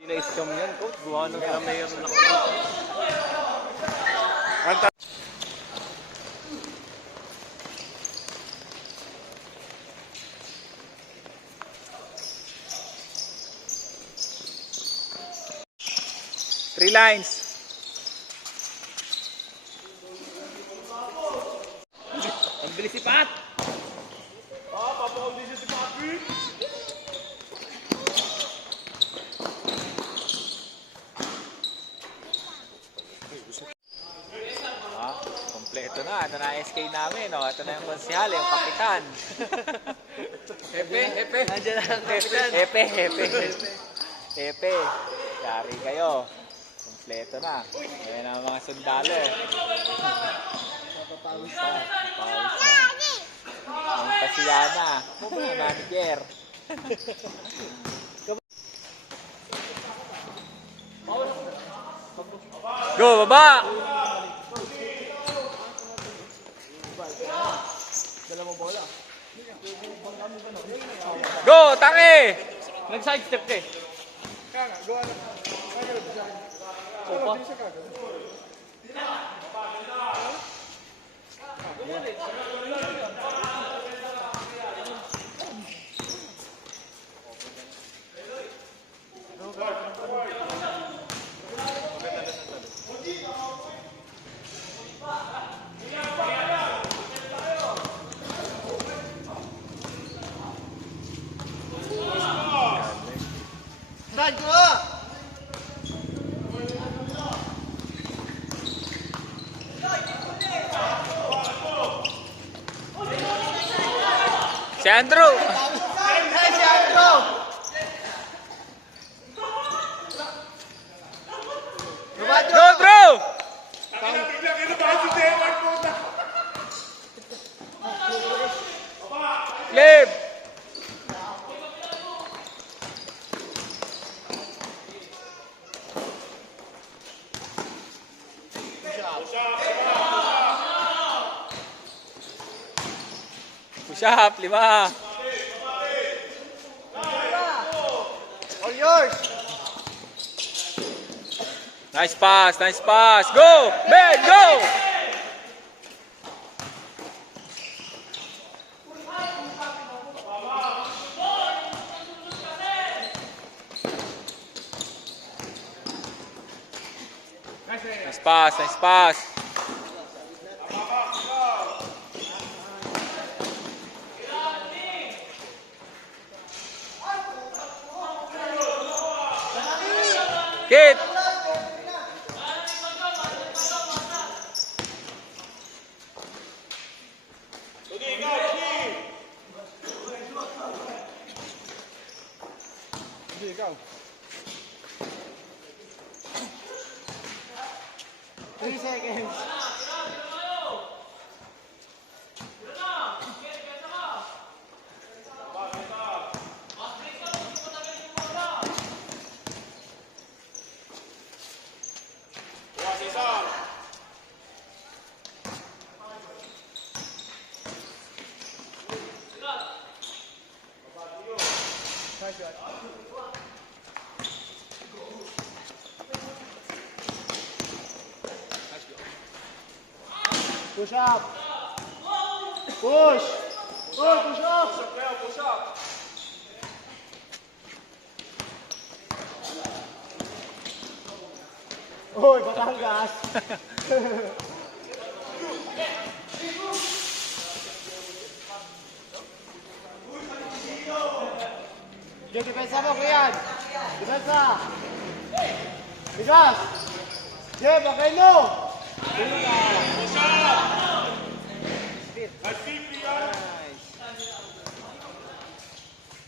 Hindi na-scam yan, coach. Buha ng sila mayor na Three lines. ang bilis si Pat! Papakaundi siya si Papi. Kompleto na. Ito na SK namin. Oh. Ito na yung konsihal, yung kapitan. Epe. Nandiyan na ang kapitan. Epe. Yari kayo. Kompleto na. Ayan ang mga sundalo. Pawis na. Ang kasiyana. Mga manager. Go, baba! Go, tangi! Nag-sidestep ka eh. Opa. Si Andrew! Go, Drew! Clip! Push up, 5. All yours. Nice pass. Go! Ben, go! Nice pass. Kit! Ikaw. 3 seconds. Push up. Push. Push up. Push up. Oy, Batangas. Sige, depensa mo, Kian. Depensa. Bigas. Sige, bakay mo.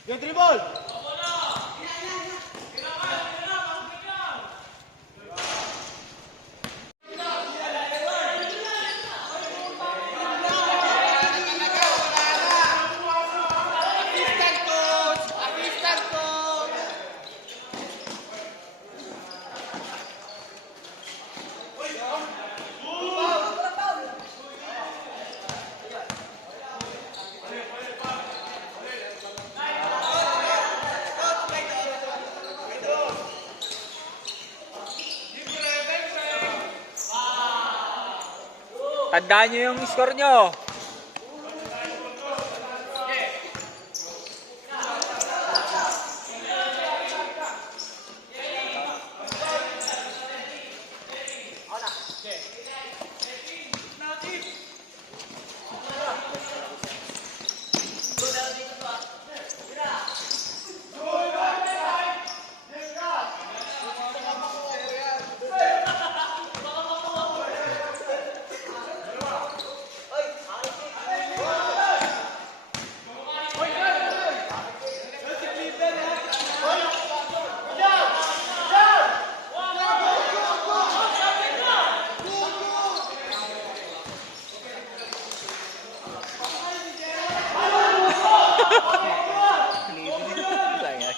Good dribble! Tandaan nyo yung score nyo.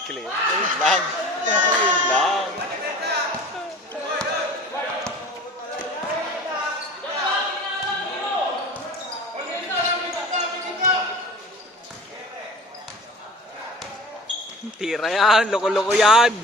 Clean. Yun lang. Yun lang. Tira yan. Loko-loko yan.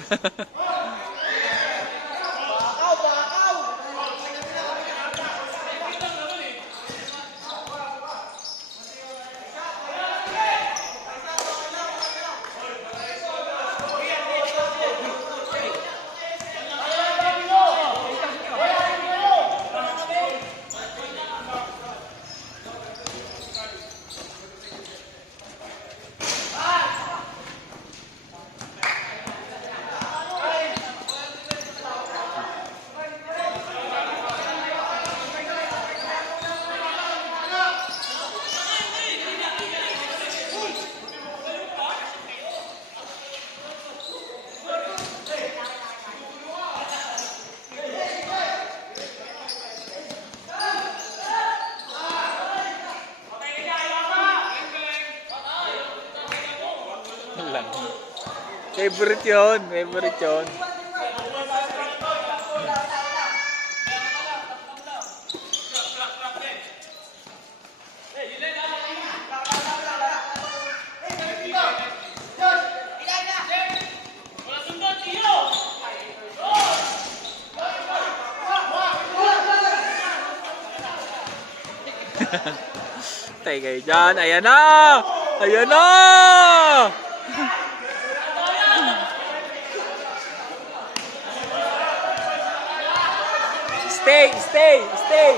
Lang. Favorite yun. Favorite yun. Tay kayo dyan. Ayan na! Ayan na! Stay, stay, stay.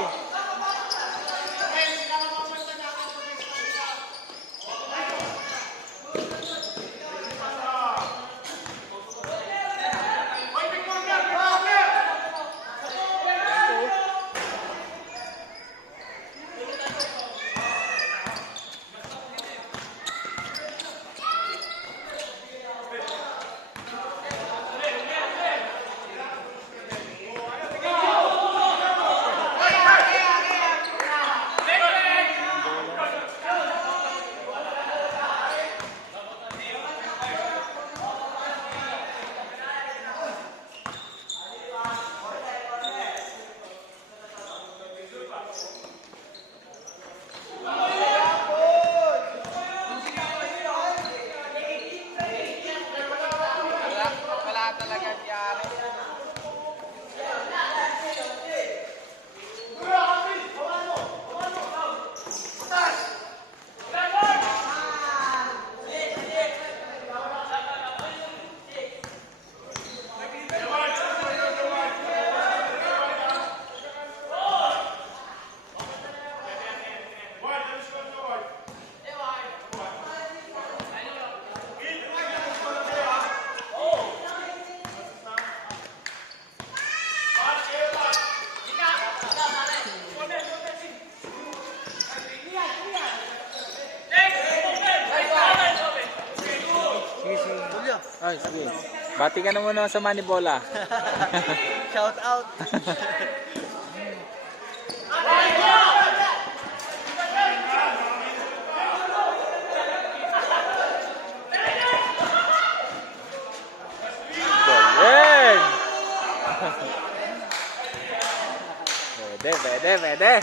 Ay, sige. Bati ka na muna sa Manibola. Shout out. Galing! Pwede.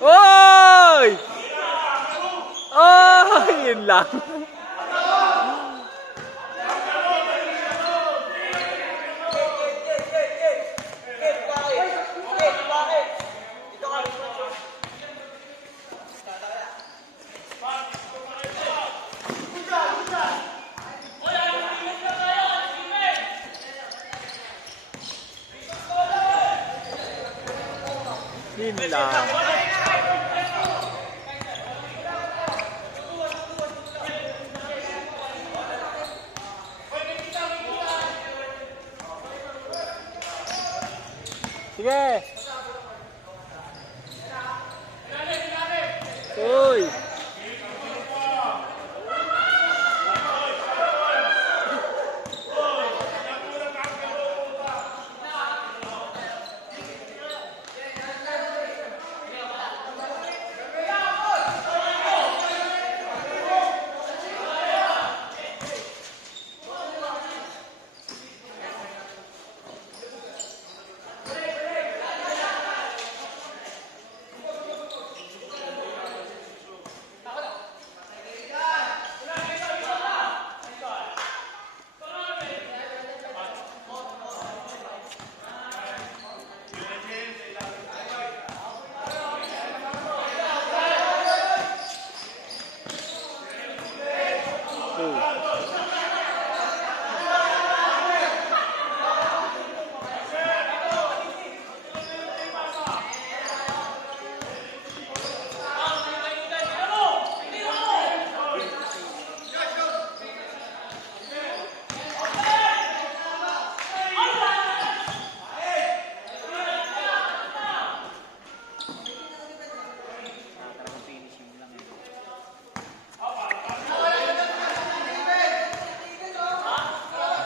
Oy! Oh, yun lang. lang. Sige! Uy!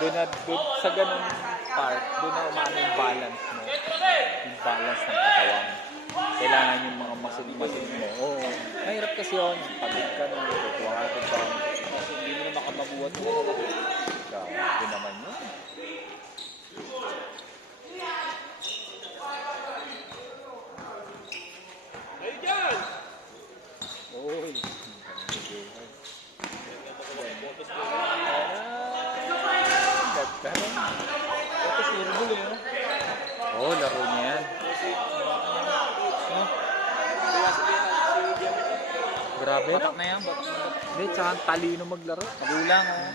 Doon sa ganung part, doon na umano yung balance mo. Yung balance ng katawan. Kailangan yung mga muscle-muscle mo. Oo. Mahirap kasi yun. Pagod ka na, tutuwa ka sa kasi hindi mo na makababuhat mo. Grabe naman yun. Ay, dyan! Uy. Tapos nirugol eh, no? Oo, laro niya yan. Grabe na. Batak na yan, batak na. Hindi, tsaka ang talino maglaro. Magulang, oh.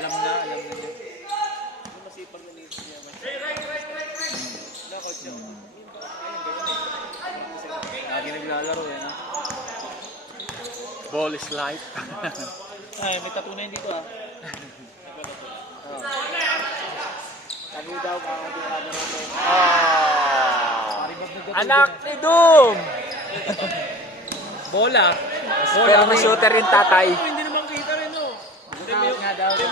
Alam na niya. Masipag na nito niya. Nakot siya. Lagi naglalaro eh, no? Ball is life. Ay, may tattoo na yun dito, ah. Tago daw, kakagawin natin. Anak ni Doom! Bola. Pero may shooter yung tatay. Hindi naman kita rin, no? Hindi mo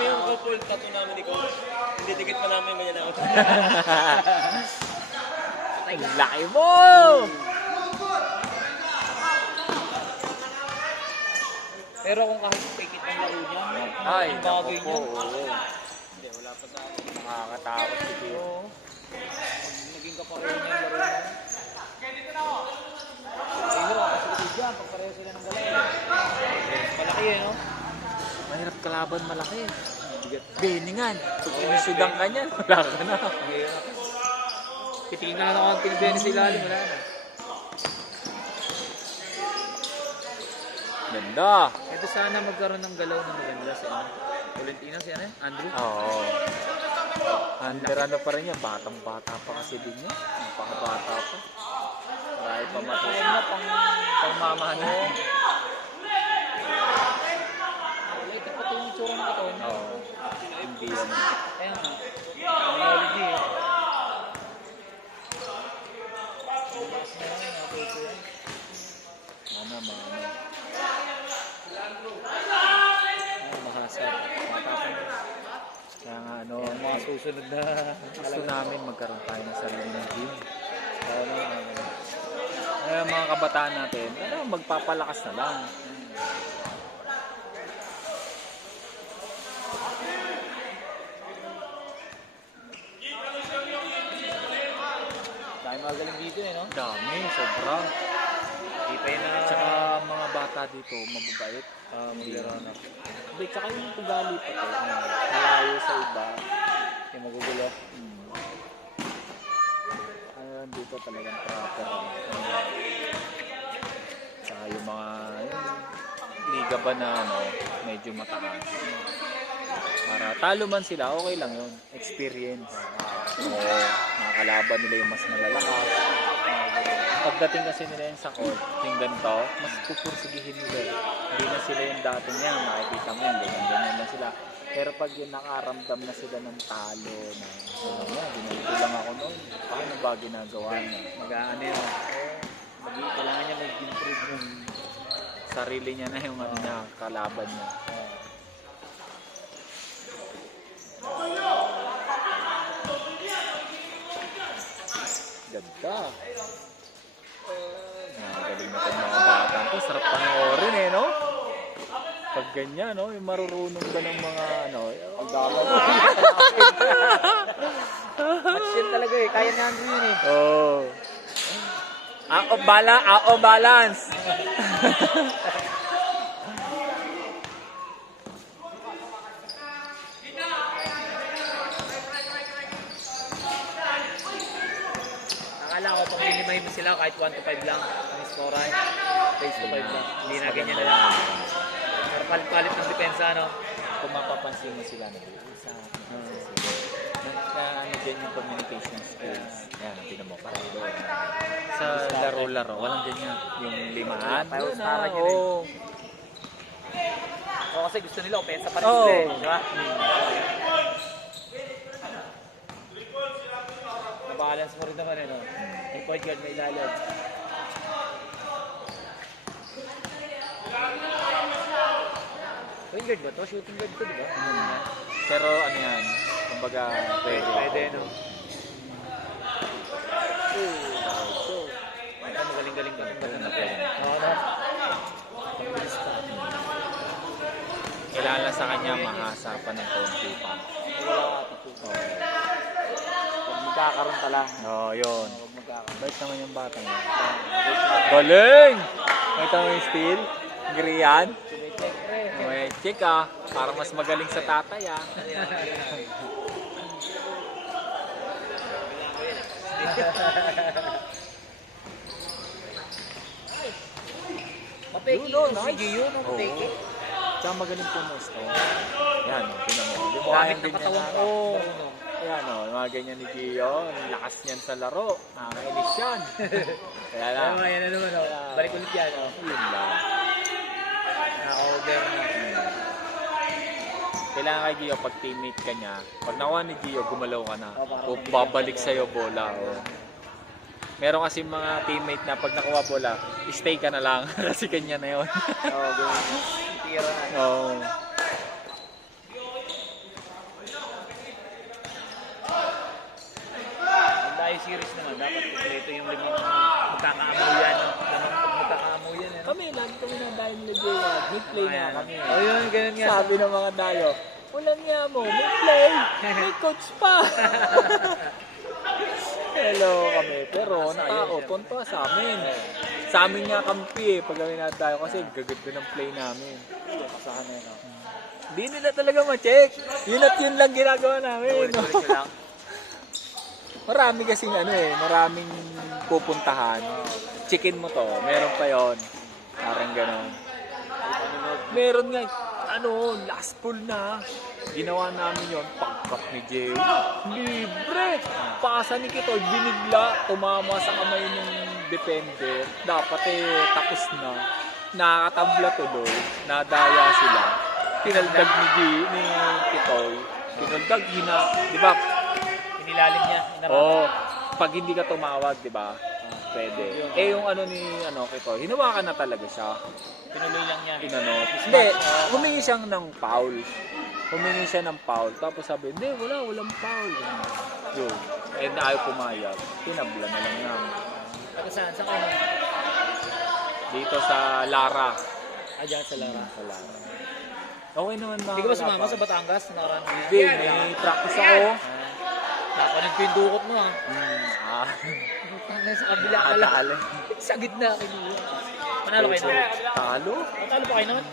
yung couple tattoo namin ni Coach. Hindi dikit pa namin may yanakot. Laki mo! Pero kung kahit pikit ang laro niya, Ay, yung bagay naku niya. po, oo. Hindi, wala pa sa akin. Nakakatakot siguro. Oo. Naging kapareho niya yung laro niya. Siguro, kasi dyan, pag pareho sila ng galay. Malaki eh, no? Mahirap kalaban, malaki. Beningan. Pag inisudang ka niyan, wala ka na. Mahirap. Titingin ka na ng konting Benes ilalim, wala na. Ganda. Ito sana magkaroon ng galaw na maganda si ano. Tolentino si ano? Andrew? Oo. Under ano pa rin yan, batang-bata pa kasi din yan. Napakabata pa. Marami pa matuwa na pang mama na. Ito pa ito yung tsura ng katawan niya. Oo. Hindi yan. Ayan nga. Knowledge eh. Mama. Mahasap. Kaya nga ano, Mga susunod na gusto namin magkaroon tayo ng sarili ng gym. Kaya mga kabataan natin, magpapalakas na lang. dahil magaling dito eh, no? Dami, sobra. Di pa yun na... Tsaka mga bata dito, mababait. maglaro na. Hindi, tsaka yung ugali pa to. Malayo sa iba. Yung magugulo. Ano dito talagang proper. Tsaka yung mga liga ba na ano, medyo mataas. Para talo man sila, okay lang yun. Experience. Oo, nakakalaban nila yung mas malalakas. Pagdating kasi nila yung sa court, yung ganito, mas pupursigihin nila. Hindi na sila yung dati niya, makikita mo yun, ganyan lang sila. Pero pag yung nakaramdam na sila ng talo, na ano nga, ginalito lang ako noon, paano ba ginagawa niya? Mag-ano yun. Kailangan niya mag-improve yung Sarili niya na yung ano niya, kalaban niya. Ganda. Galing na itong mga bata to. Sarap panoorin eh, no? Pag ganyan, no? Yung marurunong ba ng mga, ano, pagdala mo. Match talaga eh. Kaya ni Andrew yun eh. Oh. Balance. Akala ko pag minimahin mo sila kahit 1 to 5 lang. Ang scorean. Face to 5 lang. Hindi na ganyan na lang. Pero palit-palit ng depensa, no? Kung mapapansin mo sila, nag-iisa. Ano din yung communication skills. Yan, tinan mo, parang doon. Sa laro-laro, walang ganyan. Yung limaan. Parang Yun para na, yun eh. oo. O kasi gusto nila, opensa pa rin Oo. sila eh. Di ba? Nabalance mo rin naman eh, no? May point guard, may ilalim. Point guard ba to? Shooting guard to, di ba? Pero ano yan, kumbaga, pwede. Pwede, no? Ay, magaling-galing ka. Pwede na pwede. Oo, no? Kailangan lang sa kanya mahasa pa ng konti pa. Wala ka attitude. Pag magkakaroon ka lang. Oo, yun. Huwag magkakaroon. Bait naman yung bata niya. Galing! Nakita mo yung steal? Grian? Check, pre. May check ah. Parang mas magaling sa tatay ah. Mapeki. Yun, no, Si nice. Gio, no? Mapeki. Tsaka magaling pumusto. Yan, tinan mo. Di ba Gamit kayang ng ganyan katawan na? ko. Oo. Ayan o, mga ganyan ni Gio. Ang lakas niyan sa laro. Nakakainis yan. Kaya lang. Yan na naman, no? Balik ulit yan, no? Yun lang. Naka-over na. Kailangan kay Gio, pag teammate ka niya, pag nakuha ni Gio, gumalaw ka na. Oh, O babalik sa'yo bola. O. Meron kasi mga teammate na pag nakuha bola, stay ka na lang. Kasi kanya na yun. Oo, gawin. Tira na. Oo. Ang dahil series naman, dapat ito yung limang magkakaamuyan, no? Limang magkakaamuyan, eh, no? Kami, lagi kami na dahil nag-iwag. May play nga kami. Oh, yun, ganun nga. Sabi ng mga dayo, walang nga mo, may play. May coach pa. Hello kami. Pero natao, tonto sa amin. Sa amin nga kampi eh, pag kami natayo kasi gaganda ng play namin. Kasahan na yun, no? Hindi nila talaga ma-check. Yun at yun lang ginagawa namin. No? Ulit lang. Marami kasing ano eh, maraming pupuntahan. Checkin mo to, meron pa yon. Parang gano'n. Meron nga, ano, last pool na. Ginawa namin yon, pagkat ni Jay. Libre! Pasa ni Kitoy, binigla, tumama sa kamay ng defender. Dapat eh, tapos na. Nakatabla tuloy, nadaya sila. Tinaldag ni Kitoy. Tinaldag, di ba? Inilalim niya. Oo. Pag hindi ka tumawag, di ba? Pwede. Eh yung ano ni Kitoy, hinawakan na talaga siya. Tinuloy lang niya. Inano. Hindi, humingi siyang ng foul. Humingi siya ng foul. Tapos sabi, hindi, walang foul. Yun. Eh ayaw pumayag. Tinabla na lang yan. Taga saan? Saan kayo? Dito sa Lara. Ah, dyan sa Lara. Sa Lara. Okay naman mga Hindi ka ba sumama sa Batangas? Nakaraan. Hindi, may practice ako. Napanood ko yung dukot mo, ha? Ah. Sa kabila ka lang. Nakadali. Sa gitna. Kinuha. Panalo kayo naman? Talo? Panalo pa kayo naman?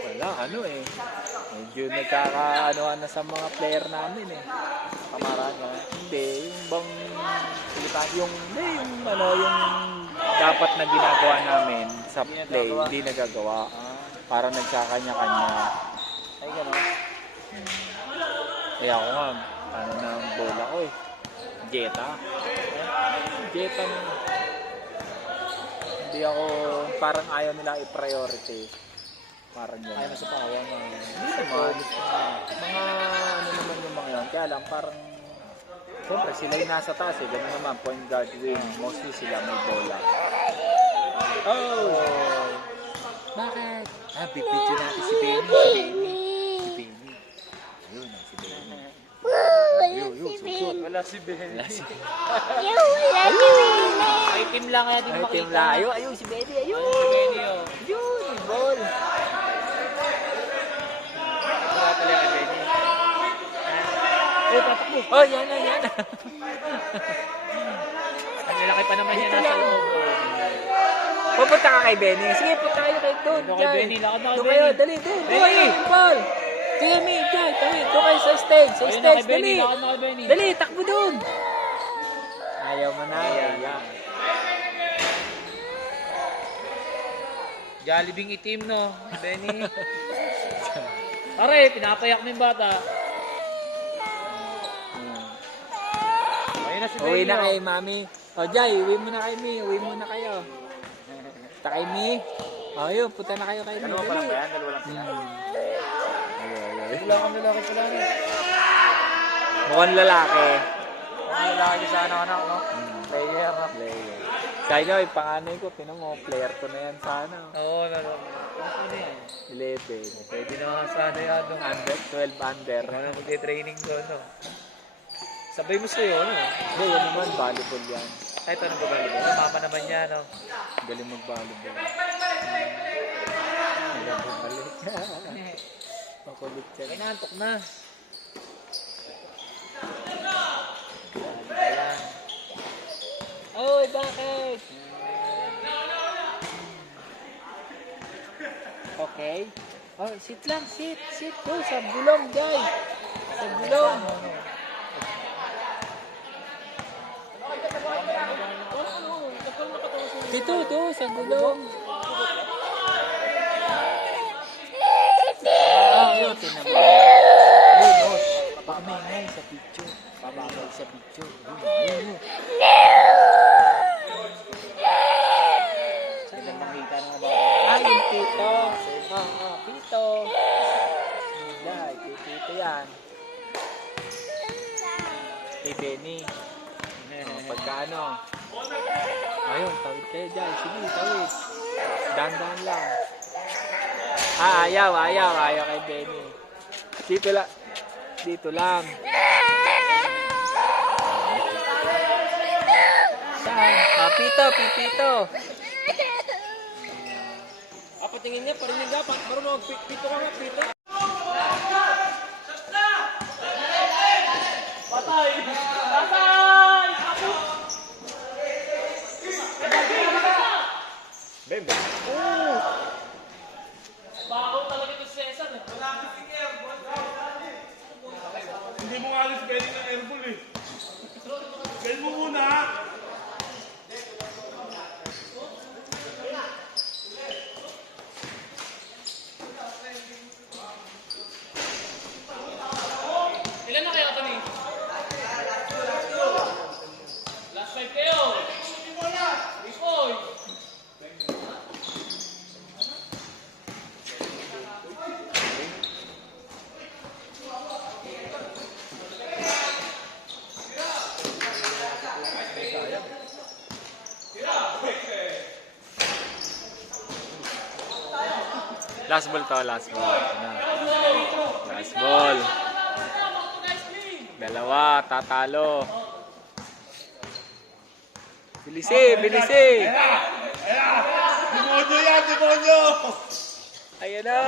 Wala, ano eh. Medyo nagkakaanoan na sa mga player namin eh. Kamaran nga. Hindi, yung bang yung dapat na ginagawa namin sa play, hindi nagagawa. Para nagkakanya-kanya. Ay, gano'n. Kaya ako nga, ano na ang bola ko eh. Jetta. Jetta na. Hindi ako, parang ayaw nila i-priority. Parang gano'n. Ayaw mo sa pawang. Mga ano naman yung mga yan. Kaya lang parang, siyempre sila yung nasa taas eh. Gano'n naman, point guard win. Mostly sila may bola. Oh! Bakit? Bibidyo natin si Benny. Si Benny. Ayun, si Benny. Wala si Benny. Wala si Ay, team lang kaya di Ay, makita. team la. Ayun, si Benny. Ayun. Si Benny, oh. Ayun, may ball. Wala pala kay Benny. Oh, tatakbo. Oh, yan na, yan na. Ang lalaki pa naman yan nasa loob. Pupunta ka kay Benny. Sige, punta kayo kay doon. Doon kay Benny, lakad na kay Doon kayo, Benny. dali, doon. Benny! Doon, ball. Sige, Mi, dyan, tawid. Doon kayo sa stage. Sa Ayun na stage, kay Benny, dali. lakad na kay Benny. Dali, takbo doon. Ayaw mo na. Yan. Jollibee itim, no? Benny. Pare, pinapayak mo yung bata. Ayun na si Benny. Uwi na oh. kay Mami. O, Jai, uwi mo na kay Mi. Uwi mo na kayo. Punta kay Mi. O, yun, punta na kayo kay Mi. Dalawa pa lang Dali. ba yan? Dalawa lang sila. Wala kang lalaki pala. Mukhang lalaki. Ang lalaki sana anak, no? Player, no? Player. Kaya yung panganay ko, tinan mo, player ko na yan sana. Oo, no. Ano yan? 11. Pwede na sana yan, no? Under, 12 under. Wala na magte-training doon, no? Sabay mo sa'yo, no? Hindi, yan naman, volleyball yan. Ay, ito, anong babae mo? Mama naman yan, no? Galing mag-volleyball. Galing balik. Makulit Ay, yan. naantok na. Oy, bakit? Okay. Oh, sit lang, sit. Sit doon sa gulong, guys. Sa gulong. Dito, doon, sa gulong. Yun, tinabi. Yun, oh. Papamay sa picture. Papamay sa picture. Yun. Hindi makita ng mga bata. Ay, yung tito. Tito. Dahil, kay tito yan. Kay Benny. Pagkano? Ayun, tawid kayo dyan. Sige, tawid. Dahan-dahan lang. Ayaw kay Benny. Dito lang. Dito lang. Saan? Pito. Patingin niya, parinig dapat. Marunong, pito ka nga, pito. Hindi mo nga alis pwede ng airball eh. Gawin mo muna. Ilan na kayo kami? Last 5 kayo. Oy! Last ball to, last ball. Last ball. Dalawa, tatalo. Bilisi. Demonyo yan, demonyo! Ayan na.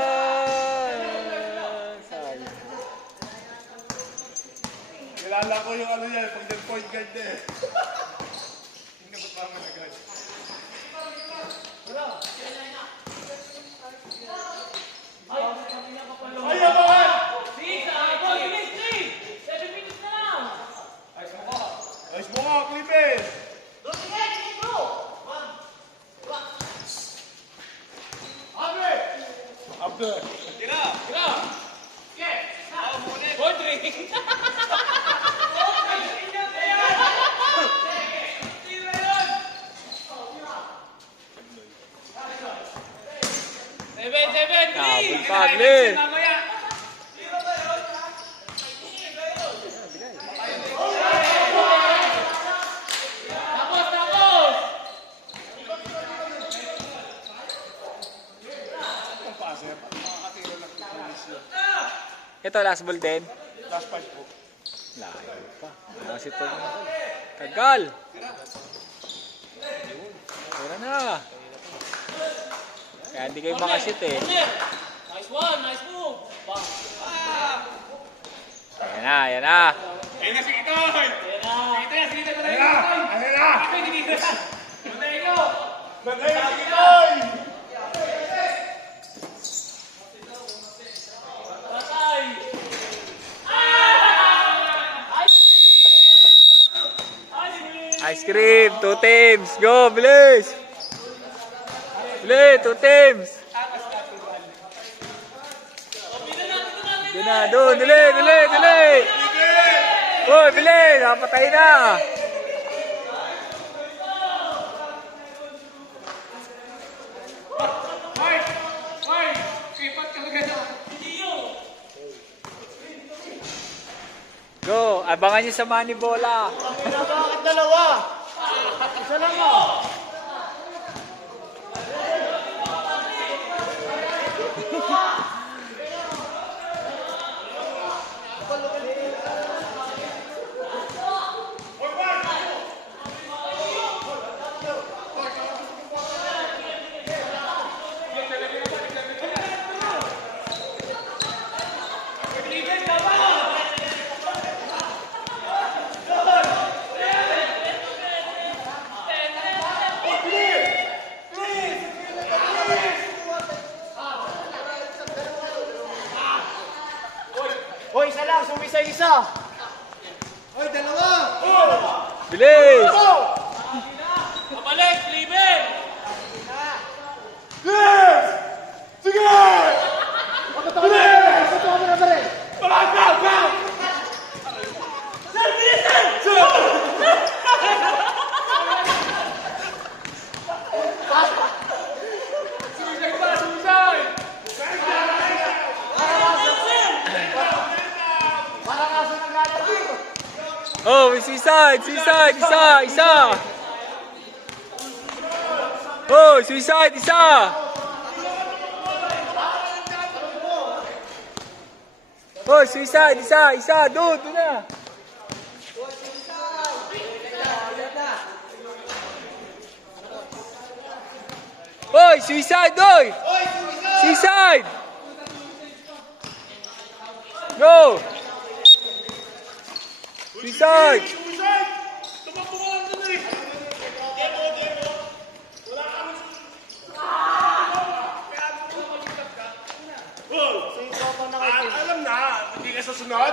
Sayang. Kilala ko yung ano yan, pag point guard na eh. Hindi ba't parang nag-guard? Ay, abangan! Ayos mo nga, Clippers! Abde! Boy, 3. Pagli. Ito, last ball din. Last 5 po. Layo pa. Ano si Tony? Tagal. Tira na. Kaya hindi kayo makashoot eh. Nice one, nice move. Ayan na, ayan na. Ayun na si Itoy! Ayun na! Ayun na! Banday na si Itoy! Ice cream, 2 teams. Go, bilis. Bilis, 2 teams. Doon na, doon. Dili, dili, dili. Uy, bilis. Napatay na. Go, abangan niyo sa money bola. Bakit dalawa? Isa lang mo. Hoy, isa lang, sumisa-isa. Hoy, dalawa. Bilis. Pabalik, Cleaver! Yes! Sige! Bakit ako na ba rin? Go! Oh, suicide, suicide, isa. Oh, suicide, isa. Oh, suicide, isa. Doon na. Oy, suicide, oy. Suicide. Go. Suicide. Tumakbo ka lang dun eh! Alam na, hindi ka susunod?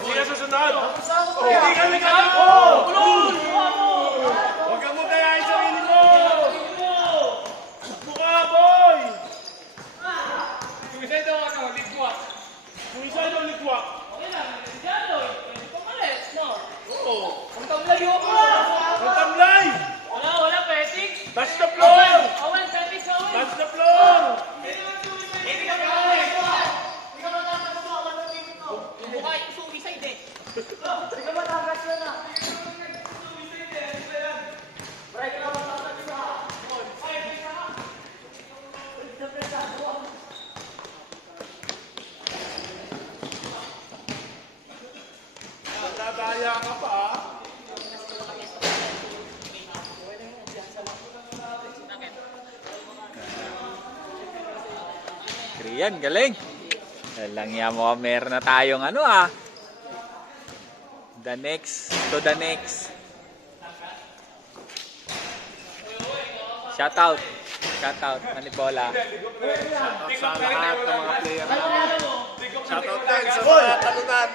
Hindi ka susunod? Hindi ka nagkakaroon! Huwag kang mutayain sa sarili mo! Mukha, boy! Suicide o ligwak? Ang tamlayo ko! Ang tamlay! Wala, petting! Touch the floor! Owen, petting sa Owen! Touch the floor! Mukha yung suicide eh! Nadaya ka pa ah. Kriyan, galing. Lang yan mo, meron na tayong ano ah. The next. Shout out, Manibola. Sa lahat ng mga player namin. Shoutout din sa mga talunan.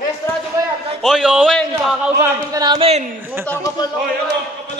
Estrado ba yan? Hoy, Owen! Kakausapin ka namin! Butang ka pa lang. Hoy, ano? Kapal